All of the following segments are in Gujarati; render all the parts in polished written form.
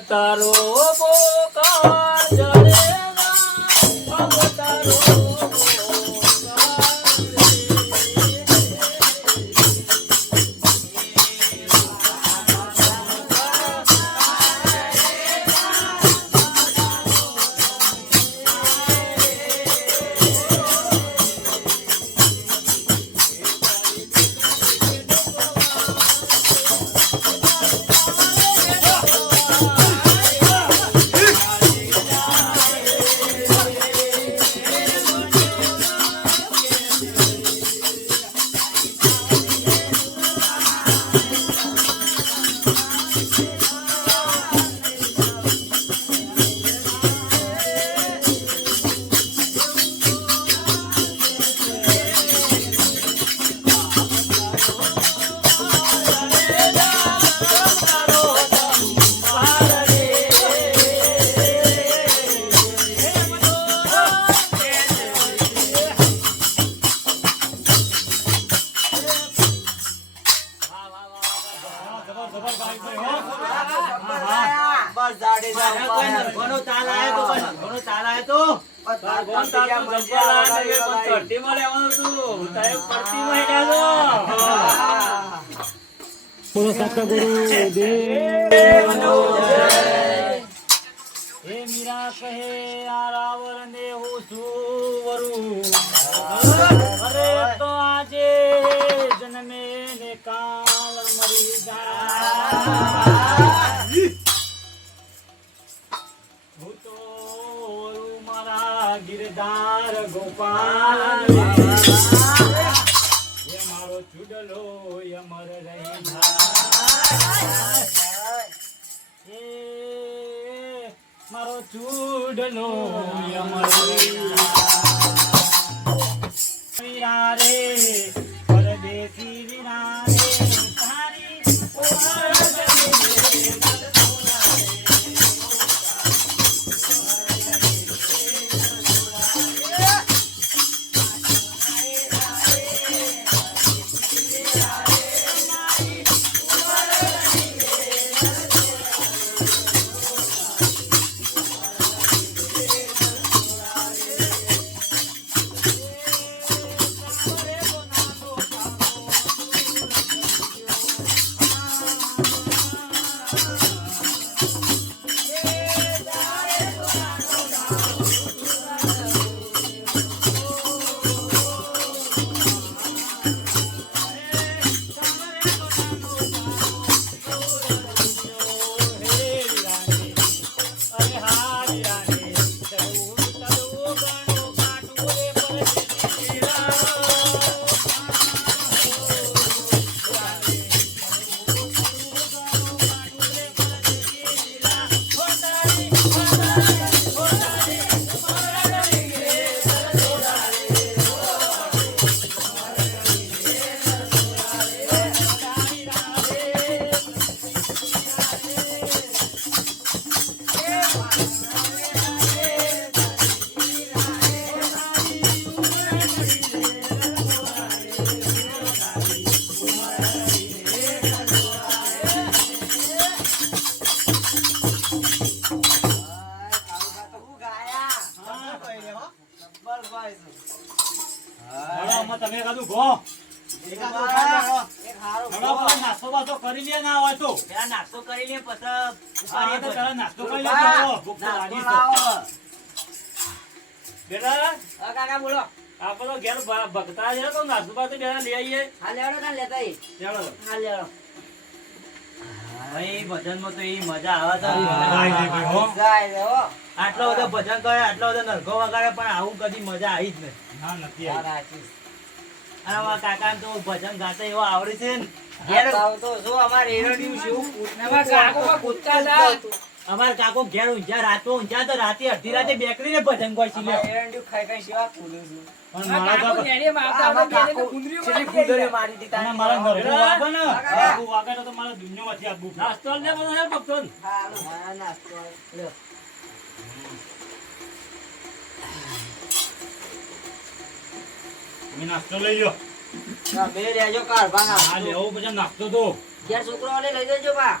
તારો પોકાર જડેલા અંબ તારો બોલો સતગુરુ હે મીરા કહે આ રાવણ ને હું છું વરું અરે તો આજે જન્મે ને કાલ મરી જાય હું તો વરું મારા ગિરધાર ગોપાલ એ મારો ચૂડલો અમર રહી એ મારો ચૂડલો અમર વીરા રે પરદેશી વીરા રે તારી તમે કાદુ ગો નાસ્તો બાસ્તો કરી લે ના હોય તો નાસ્તો કરી લે પછી નાસ્તો કરી લે બેટા કાકા બોલો આપડે તો ઘેર ભગતા છે તો નાસ્તો બાસ્તો બેટા લઈ આવીએ હા લેવડો ના લેતા ચાલો હા લેવડો ભાઈ ભજન માં તો એ મજા આવે તો આટલો બધો ભજન કરે આટલો બધો નરખો વગાડે પણ આવું કદી મજા આવી જ નહીં ના નથી અને કાકા તો ભજન ગાતા એવો આવડે છે ને તો જો અમારે અમાર કાકો ઘેર ઊંઝા રાતો ઊંઝા તો રાતે અડધી રાતે બેકરી ને ભજન કોઈ છે એરંડ્યુ ખાઈ ખાઈ સેવા કૂદું છું પણ મારા કાકો નેડી મારતા કુંદરીઓ મારી દીધા અને મારા નરકો વાગે ને નરકો વાગે તો મારા દુનિયામાંથી આબુ નાસ્તો લે મને હે ભક્તો હા નાસ્તો લ્યો મે નાસ્તો લઈ લ્યો ના બે લેજો કાર ભાગા આ લેવો પછી નાસ્તો તો ઘેર છોકરો લઈ જજો બા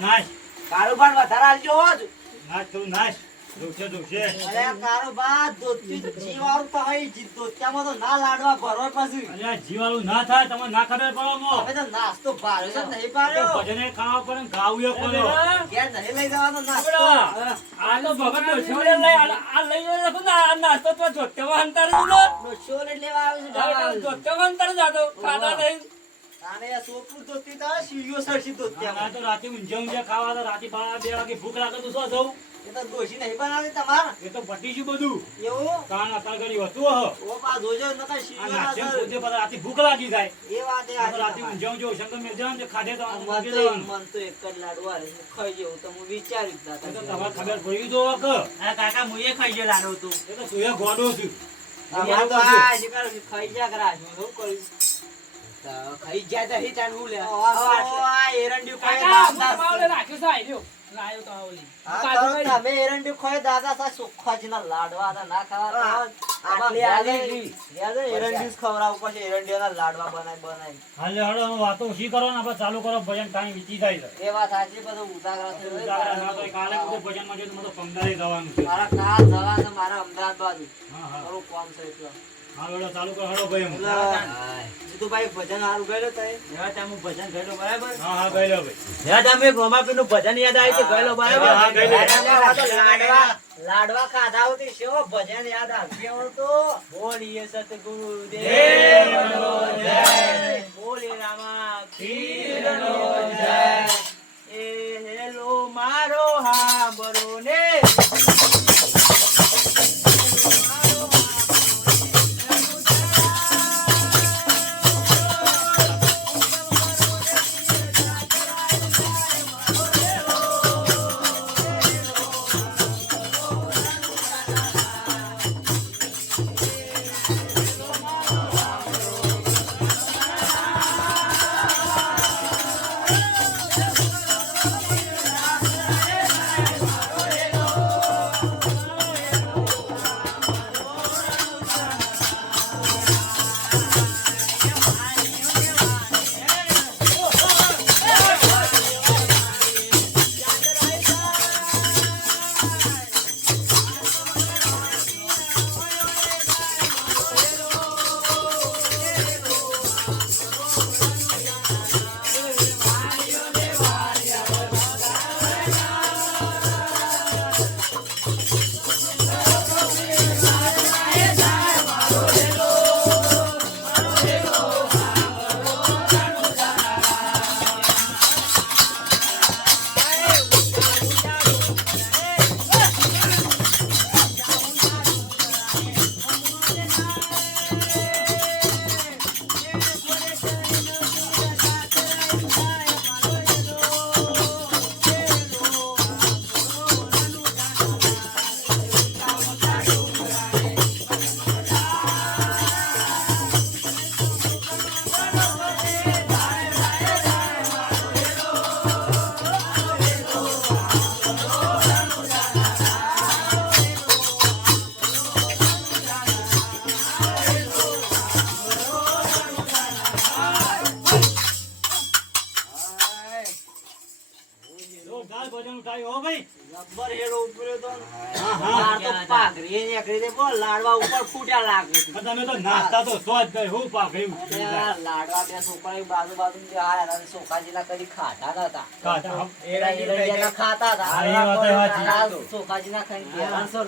નાશ કારોબાર વધારે આલજો હોજ. નાશ તું નાશ દોશે દોશે અરે કારોબાર દોસ્તી જીવાળું તો હોય જી દોસ્ત્યામાં તો ના લાડવા ભરો પછી. અલ્યા જીવાળું ના થાય તમને ના ખબર પડો મો હવે તો નાસ્તો ભાર્યો છે નહીં ભાર્યો. ભજને ખાવા પડે ને ગાવું એ પડે ઘેર નહીં લઈ જવાનો નાસ્તો. આ તો ભગત ડોશીઓને લઈ આ લઈ રાખો ને આ નાસ્તો તો જોતેવા અંતર નો ડોશીઓને લેવા આવે છે ડાબા આવે છે. જોતેવા અંતર જાતો ખાતા નહીં આને આ સોપડું દોસ્તી તો સીડીઓ સરસી દોસ્ત્યામાં. ના તો રાતે ઊંઝે ખાવા તો રાતે 2 વાગે ભૂખ લાગે તો શું થવું એ તો ડોશી નહીં બનાવી તમારે એ તો પટી ગયું બધું એવું. કારણ અત્યારે ઘડી હતું હ ઓ પા જોજો નકર આ સીડીઓ નાચે ના પોતે પાછા રાતે ભૂખ લાગી જાય એ વાત એ આ તો રાતે આજે ઊંઝે શંકર મેં ને ખાધે તો આમ મન લાગી તો જવાનું. મન તો એક જ લાડુ આલે છે. ખાઈ જેવું તો હું વિચાર્યું જ ના એ તો હતા. તમારે ખબર પડી તો કે હા કાકા હું એ ખાઈ ગયો લાડુ તું. એ તો તું એ ગોડો છું અમાર તો આ જે કરું છું, ખાઈ જા કરા છું. શું કરું? તો ખાઈ જા તો હિતાન હું લે. આ એરંડિયું ખાઈ કાકા હું દાદા. તમારે રાખ્યો છે આઈ રહ્યો લાયો તો આ ઓલી હા, કાઢો કરો કઈ. તમે એરંડિયું ખાઈ દાદા સા સુખાજીના લાડવા હતા ના ખાવા આટલી આલી એરંડિયું જ ખવડાવવું પછી એરંડિયાના લાડવા બનાય. હાલે હળો હું વાતો ઓછી કરો ને આપણે ચાલુ કરો ભજન ટાઈમ વીતી જાય છે એ વાત સાચી બધું ઉજાગરા થઈ ઉજાગરા ના થાય. ગયું. કાલે બધું ભજનમાં જઈને મને તો પમદારી જવાનું છે મારા કાલ જવાનું મારા અમદાવાદ બાજુ હા હા મારું કામ છે એટલે. હા હળો ચાલુ કરો હળો ભાઈ હું જીતુભાઈ ભજન હારું ગયેલો તઈ. ભજન ગયેલો બરાબર હા હા ગયેલો ભાઈ યાદ અમે રોમાપીર નું ભજન યાદ આવી છે ગયેલો હા, હા, ગયેલો. લાડવા ખાધા હોતી શેવો ભજન યાદ આવી આવતો. બોલીએ સતગુરુ દેવનો જય. બોલે રામા પીરનો જય એ હેલો મારો હાંભળો ને જોરદાર ભજન ઉઠાવ્યું હો ભાઈ જબ્બર હેરો ઉપર્યો તો. હા હા આ તો પાઘડીએ નીકળી દે બોલ લાડવા ઉપર ફૂટ્યા લાગે છે. પણ તમે તો નાસ્તા તો સો જ ગઈ હું પાઘડી અરે ઉઠી આ જાય. લાડવા બે છોકરા બાજુ બાજુ જે આયા હતા સોખાજીના કદી ખાતા નતા. ખાતા. એરંડિયાના ખાતા હતા. હા, એ વાત એ સાચી. આ સોખાજીના ખાઈને ગયા. સર,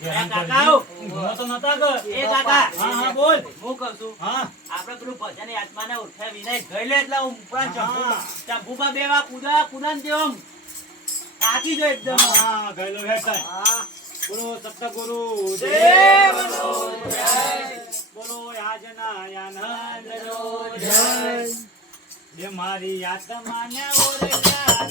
હું તો નતા ગયો. એ કાકા હા હા બોલ હું કહું છું હા આપણે પેલું ભજન આત્માને ઉઠાવી વિનાય ગયેલો એટલે હું ઉપરા હા. ચંપુબા બેવા કુદા ને તેમ કાકી જો એકદમ હા ગયેલો હેઠળ. હા. બોલો સતગુરુ દેવનો જય. બોલો આજના આનંદનો જય. જે મારી આત્માને ઓળખ્યા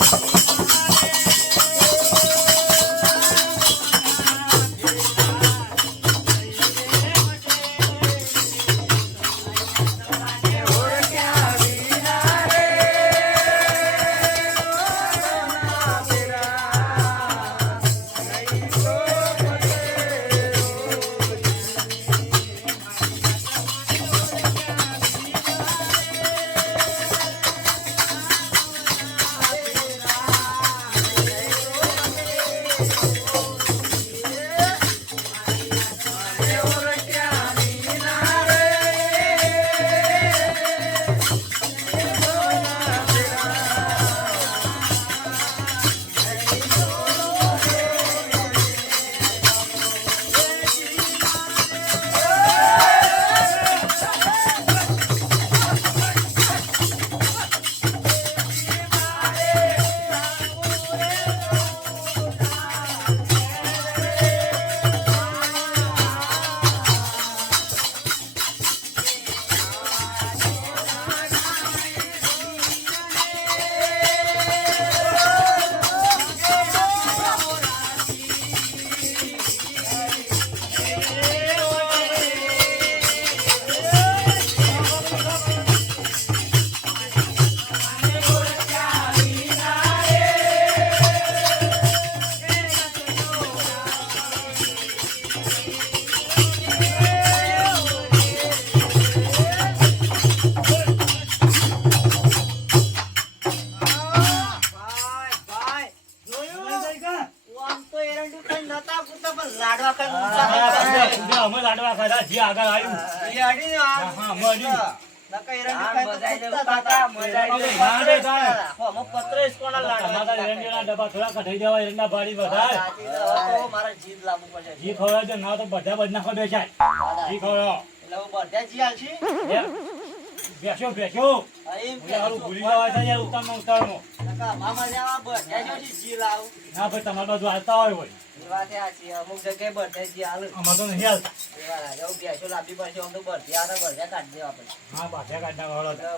ભાઈ, જોયું? ભાઈ કા? આમ તો એરંડું ખાઈને નતા પૂછતા, પણ લાડવા ખાઈને હા, ઊંચા થઈ ગયા. ઊંધા અમે લાડવા ખાધા જે આગળ આવ્યું એ અડીને આમ હા, મળ્યું. નકા એરંડું ખાઈને તો પૂછતા હતા. ના રે તાણ. આમાં પત્ર ઈસકોના લાડવા તમારા હતા. એરંડીના ડબ્બા થોડા કઢાઈ દેવા એરંડા બારી વધારે સાચી તો હવે તો મારે જીભ લાવવું પડશે. જી ખવડાવજો ના તો બધા બધ નાખો બેસાય જી ખવડાવો એટલે હું બધા જી આલશી. બેસો બેસો હા, એમ કે સારું ભૂલી જવાય છે યાર ઉતારમાં ઉતારમાં નકા મામા જેવા બધા જોશી જી લાવું. ના ભાઈ તમારી બાજુ હાલતા હોય એ વાત સાચી. અમુક જગ્યાએ બધા જી આલું. અમારે તો નહીં હાલતા એવા લાગે. હું બેસો લાવવી પડશે. આમ તો બધા આને બધા કાઢી દેવા પડશે. હા પાછા કાઢના વાળો તો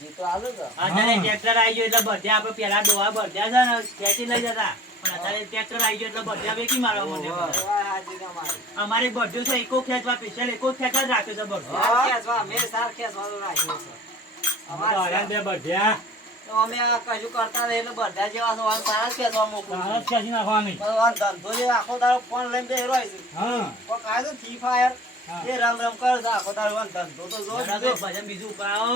જી તો આલું તો. અત્યારે ટ્રેક્ટર આવી ગયું એટલે બધે આપણે પેલા ડોવા ભરત્યા છે ને ખેંચી લઈ જતા પણ અત્યારે ટ્રેક્ટર આવી ગયું એટલે બધે વેચી મારવા માંડે બધા. એવા હાજી તમારી. અમારી બધું છે એકો ખેંચવા સ્પેશિયલ એકો ખેંચવા જ રાખ્યો છે બધું. સાર ખેંચવા, મેં સાર ખેંચવાનું રાખ્યું છે. અમારે બે બધા તો અમે આ કશું કરતા નહીં એટલે બધા જેવા છો આમ સારા જ ખેંચવા મોકલું છું. તારા જ ખેંચી નાખવાની બધો આ ધંધો જે આખો દાડો ફોન લઈને બેહી રહ્યો છે. હા કોક આવે છે ફ્રી ફાયર હા. એ રમ રમ કરે છે આખો દાડો. આમ ધંધો તો જો જ બરાબર, બે. ભજન બીજું ઉપાડો.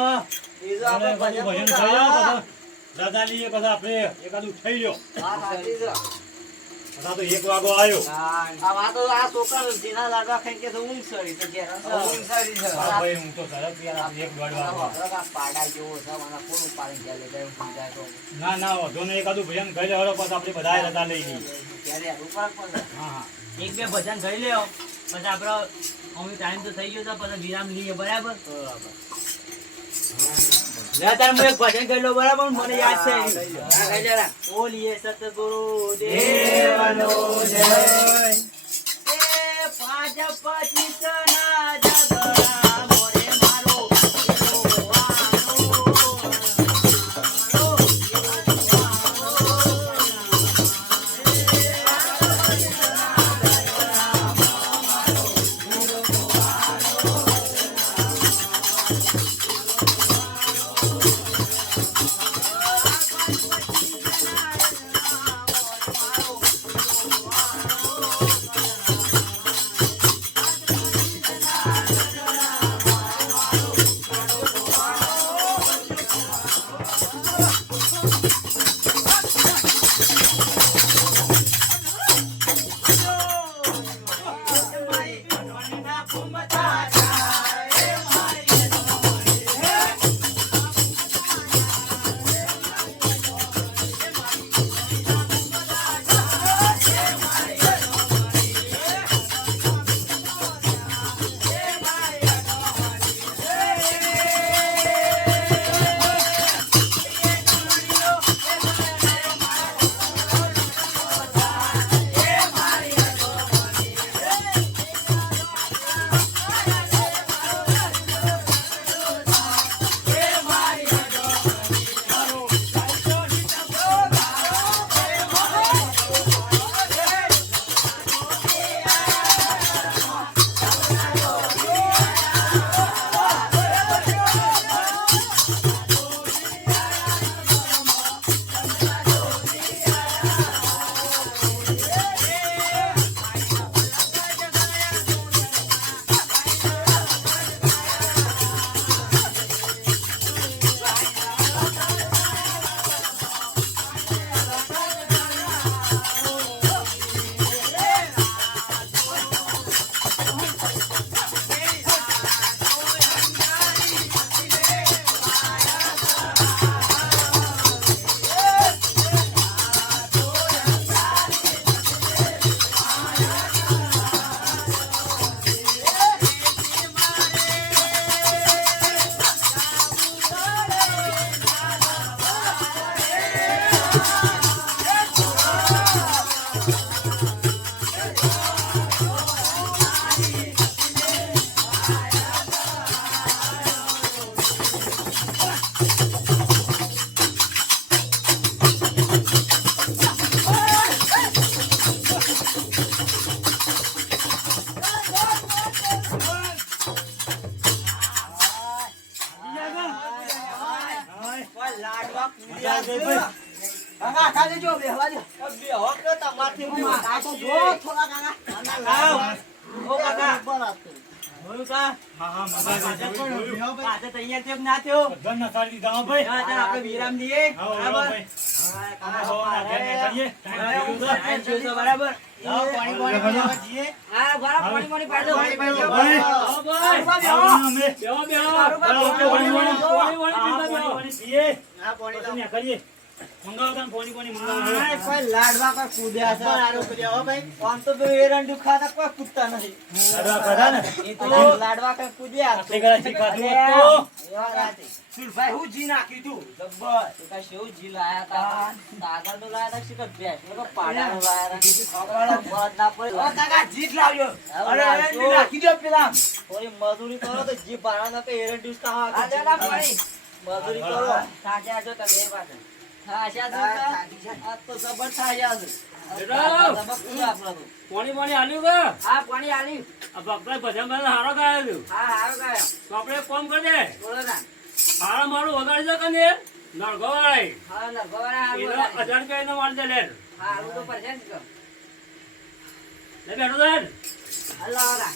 બીજું આપણે ભજન ભજન થઈ તો જાય હા. પછી દાદા લઈએ પછી આપણે એકાદું થઈ ગયો હા, સાચી છે. અથવા તો 1 વાગો આવ્યો આ વાતો આ છોકરા જીના લાડવા ખાઈને કે તો ઊંઘ સડી તો ઘેર હશે. ઊંઘ સડી છે. હા ભાઈ હું તો તરત યાર 1-1.5 વાગો આ પાડા જેવો છે મને ફૂલ ઉપાડીને ચાલે જાય એવું સમજાય તો. ના ના વધુ ને એકાદું ભજન કરી લેવાનો પછી આપણે બધા રજા લઈ લઈએ ત્યારે ઉપર પણ હા હા એક બે ભજન થઈ લ્યો પછી આપણો અમુક ટાઈમ તો થઈ ગયો છે પછી વિરામ લઈએ બરાબર. લે તાર હું એક ભજન કરી લઉં બરાબર મને યાદ છે બોલીએ સતગુરુ દેવનો જય. એ પાંચ પચીસના જગડા મોરે મારો મારો પાછી આ તો જો થોડા કાકા ઓ કાકા બોલું કા હા મંગા પાછા તૈયાર થયો કે ના થયો બધા નસાડી દીધા હો ભાઈ હા ચાલ આપણે વિરામ દઈએ હા બરાબર ભાઈ હા હો ના કરીએ ટાઈમ થયો છે બરાબર પાણી પાણી જઈએ હા બરાબર પાણી પાડી દો ભાઈ આવો ભાઈ. અમે બેહો, બેહો. પાણી પીએ આ પાણી કરીએ મંગાવતા પાણી પાણી મંગાવો કોઈ લાડવા કોઈ કૂદ્યા છે આરો કૂદ્યા હો ભાઈ આમ તો બે એરંડુ ખાતા કોઈ કૂદતા નથી એ તો લાડવા કોઈ કૂદ્યા આટલી ગળા જી ખાધું હોત તો એવા રાતે સુરભાઈ હું જી નાખ્યું તું જબ્બર તો કા શેવ જી લાયા તા કાગળ નો લાયા તા શિકર બેસ લોકો પાડા નો લાયા તા ખબર બદ ના પડે ઓ કાકા જીત લાવ્યો અરે એરંડુ નાખી દો પેલા થોડી મજૂરી કરો તો જી પાડા ના કે એરંડુ ખાવા આ ના પાણી મજૂરી કરો સાજા જો તમે પાસે થાશા જો આ તો જબર થાયા છે બેટા. પાણી પાણી આલ્યું કે હા પાણી આલી આ ભક્તભાઈ ભજન ભજન હારો ગાયો છું. હા હારો ગાયો તો આપણે એક કામ કરી દે બોલો ના હારા મારું વગાડી દે કને નળગોવાળી હા ના ગોરા હારો એનો 1000 રૂપિયા મારી દે લે હા હાલો તો પરસે જ લે બેઠો દર અલ્લાહ રા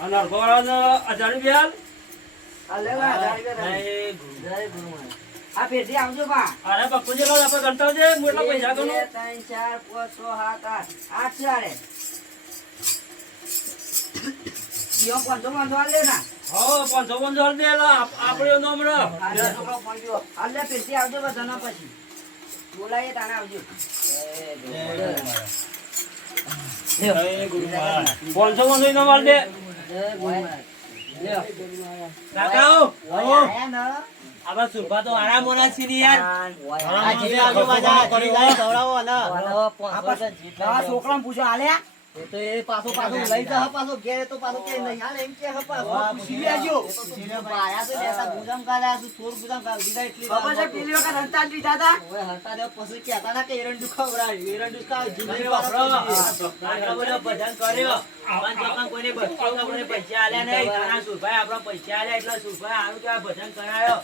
આ નળગોવાળાનો 1000 રૂપિયા અલ્લાહ જય ગુરુ મહારાજ આ પેટી આવજો બા અરે બકુજી લો આપણે ગણતા છે મોટલા પૈસા ગણો 2 3 4 5 6 7 8 ચારે યો પાંચો પાંચો આલે ના હો 550 દે લા આપણે નો હમણો આ છોકરો પાંચો અલ્લાહ પેટી આવજો બા ધના પછી બોલાય તાને આવજો જય ગુરુ મહારાજ 550 નો માલ દે જય ગુરુ મહારાજ લ્યો કાકાઓ આયા ન આપણા સુરભા તો આરામ મોના છે ને યાર આ જે આવજો બાજા ખવડાવો ને આ છોકરાને પૂછો આલ્યા એ તો એ પાછો લઈ જા પાછો ઘેર તો પાછો કે નહીં હાલે એમ કે પાછો પૂછી લેજો આયા તો લેતા ગુજામ કાલ્યા તો સોર ગુજામ કાલ દીધા એટલી બાબા છે પેલી વખત હંતા દીધા તા ઓય હંતા દે પછી કહેતા ના કે એરંડુ ખવરાય એરંડુ કા જીવી વાપરો આટલા બધા ભજન કર્યો પણ જોકા કોઈને બચ્ચો કોઈને પૈસા આલ્યા નહીં તારા સુરભાઈ આપણા પૈસા આલ્યા એટલે સુરભાઈ આનું કે ભજન કરાયો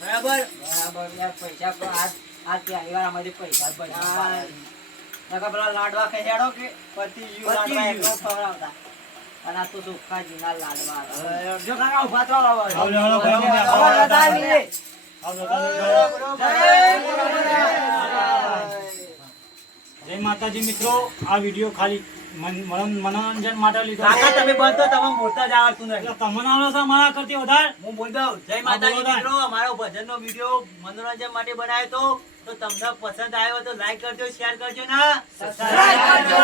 બરાબર બરાબર યાર પૈસા તો આ તહેવાર અમારી પૈસા બચા નકા પેલા લાડવા ખેડો કે પતિજી લાડવા એકલો ખવડાવતા અને આ તો સુખાજીના લાડવા જો કાકા ઉભા તો આવો જય માતાજી મિત્રો આ વિડિયો ખાલી મનોરંજન માટે લીધો કાકા તમે બોલતો તમે બોલતા જ આવડતું નથી એટલે તમને આવડે છે મારા કરતી વધારે હું બોલ દઉં જય માતાજી મિત્રો અમારો ભજનનો વિડિયો મનોરંજન માટે બનાવ્યો તો તમને પસંદ આવ્યો તો લાઈક કરજો શેર કરજો ના સબસ્ક્રાઇબ કરજો